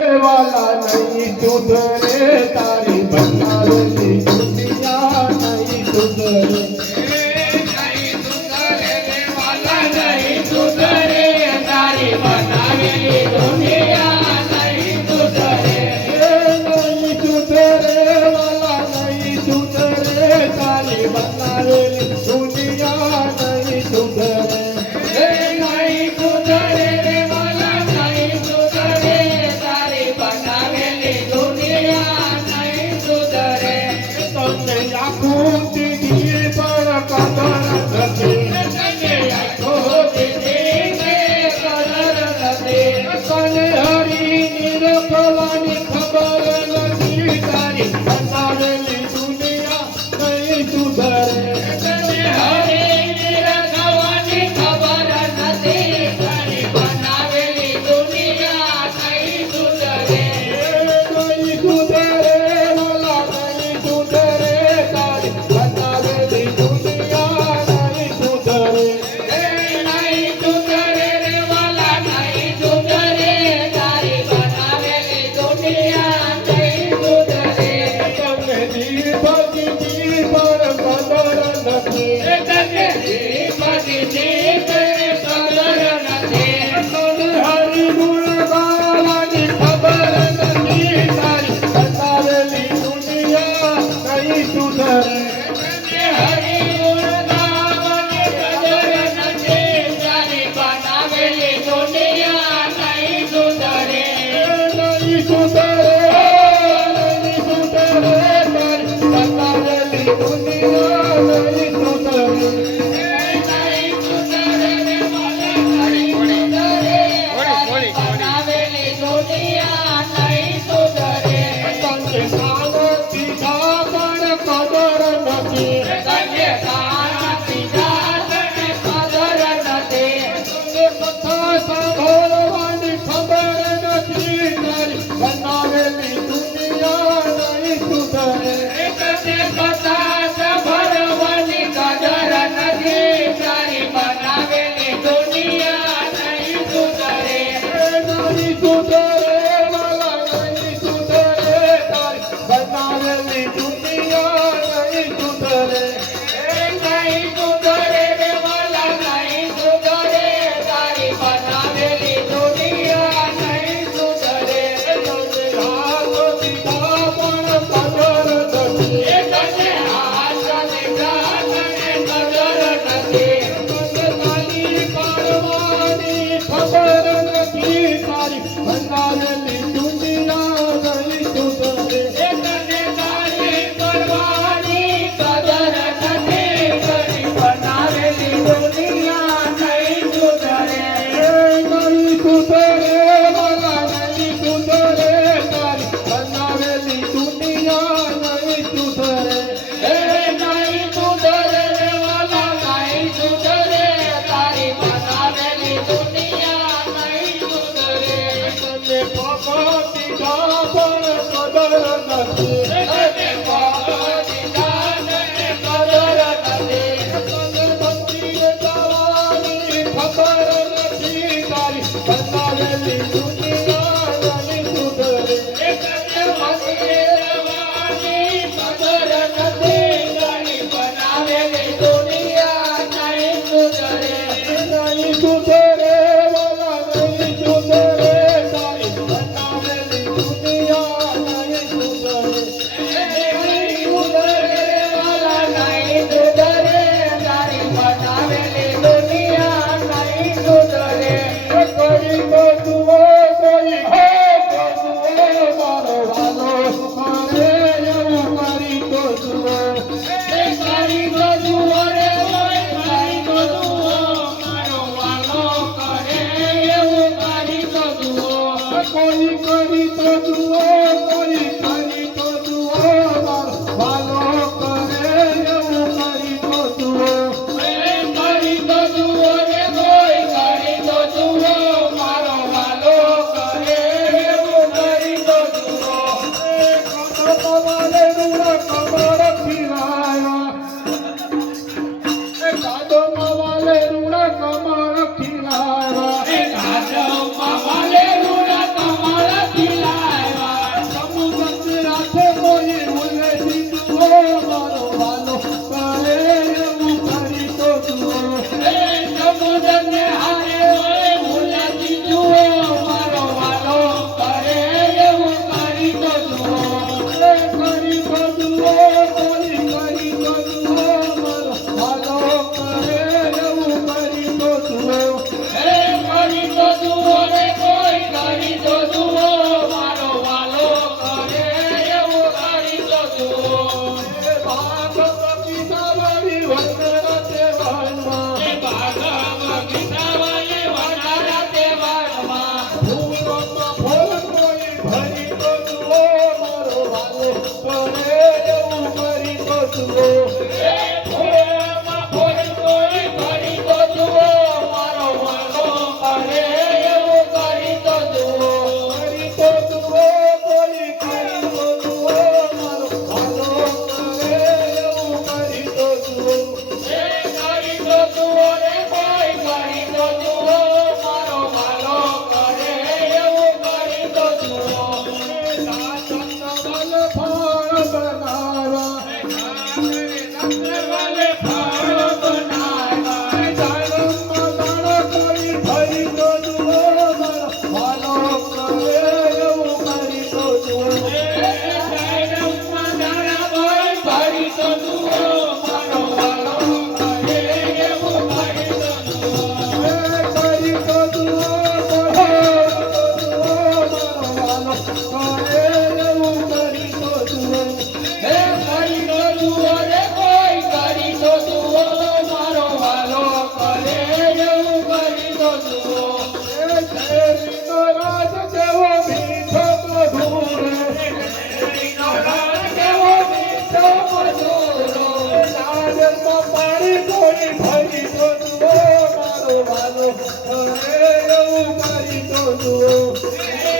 वाला नहीं सुधरे तारी बनावेली दुनिया नहीं सुधरे नहीं सुधरे वाला नहीं सुधरे तारी बनावेली दुनिया नहीं सुधरे नहीं सुधरे वाला नहीं सुधरे तारी बनावेली दुनिया नहीं सुधरे नहीं सुधरे वाला नहीं सुधरे तारी बनावेली दुनिया नहीं सुधरे તમને આખું દીધી પર કદર નથી તને આખો દીધી કદર નથી તને હરીની રખવાની ખબર નથી તારી બનાવેલી દુનિયા નહીં સુધરે તને હરીની રખવાની ખબર નથી તારી બનાવેલી દુનિયા નહીં સુધરે નહીં સુધરે વાલા નહીં સુધરે તારી બનાવેલી દુનિયા નહીં સુધરે નહીં સુધરે રે વાલા નહીં સુધરે તારી બનાવેલી દુનિયા નહીં સુધરે તમને જીવનની પર કદર નથી તને બધી કદર નથી તને હરી ગુણ ગાવાની ખબર નથી તારી બનાવેલી દુનિયા નહીં સુધરે તને હરી ગુણ ગાવાની કદર નથી તારી બનાવેલી દુનિયા નહીં સુધરે નહીં સુધરે નહીં સુધરે તારી બનાવેલી દુનિયા નહીં સુધરે નહીં સુધરે રે વાલા નહીં સુધરે તારી બનાવેલી દુનિયા નહીં સુધરે તને સાનો પીધા પણ કદર નથી તને તારા પિતા તને કદર નથી તને કથા સાંભળવાની ખબર નથી તારી બનાવેલી દુનિયા નહીં સુધરે તને કથા સાંભળવાની કદર નથી તારી બનાવેલી દુનિયા નહીં સુધરે નહીં સુધરે વાલા નહીં સુધરે તારી બનાવેલી દુનિયા નહીં સુધરે નહીં સુધરે રે વાલા નહીં સુધરે તારી બનાવેલી દુનિયા નહીં સુધરે તને હાથ દીધા પણ કદર નથી તને હાથ લીધા તને કદર નથી તને તાલી પાડવાની ખબર નથી તારી બનાવેલી દુનિયા નહીં સુધરે તને તારી કરવાની કદર નથી તારી બનાવેલી દુનિયા નહીં સુધરે નહીં સુધરે વાલા નહીં સુધરે તારી બનાવેલી દુનિયા નહીં સુધરે નહીં સુધરે રે વાલા નહીં સુધરે તારી બનાવેલી દુનિયા નહીં સુધરે તને પગો દીધા પણ કદર નથી તને ભગવતી દાનને કદર નથી તને મંદિરે જવાની ખબર નથી તારી બનાવેલી દુનિયા નહીં સુધરે તને મંદિરે જવાની કદર નથી તારી બનાવેલી દુનિયા નહીં સુધરે નહીં સુધરે વાલા નહીં સુધરે તારી બનાવેલી દુનિયા નહીં સુધરે નહીં સુધરે વાલા નહીં સુધરે તારી બનાવેલી દુનિયા નહીં સુધરે કોઈ તો જુઓ કોઈ હો તો જુઓ મારો વાલો મારે એવું કરી તો જુઓ તારી તો જુઓ રે હોય તારી તો જુઓ મારો વાલો કરે એવું તારી તો જુઓ કોઈ કરી તો જુઓ કોઈ કરી તો જુઓ મારો વાલો કરે એવું કરી તો જુઓ કરી તો જુઓ રે કોઈ કરી તો જુઓ મારો વાલો કરે એવું કરી તો જુઓ કમરે રૂડા કમર ખીલાયા કાદો વાલે રૂડા કમર ખીલાયા કાચો વાલે રૂડા કમળ ખીલા ભરી તો જુઓ મારો વાલો કરે એવું કરી તો જુઓ એ ફૂલમાં ફૂલ કોઈ કરી તો જુઓ મારો વાલો કરે એવું કરી તો જુઓ કરી તો જુઓ કોઈ કરી તો જુઓ મારો વાલો કરે એવું કરી તો જુઓ એ કરી તો જુઓ રે કોઈ કરી તો જુઓ મારો વાલો કરે એવું કરી તો જુઓ ચંદવલ ફળ બનાવા વાલે ફળ બનાવા દાડમમાં દાડો કોઈ ભરી તો જુઓ મારો વાલો કરે એવું કરી તો જુઓ કરી તો જુઓ કરે એવું કરી તો જુઓ શેરીનો રાજ જેવો મીઠો મધુર લાડમાં પાણી થોડી ભરી તો જુઓ મારો વાલો કરે એવું કરી તો જુઓ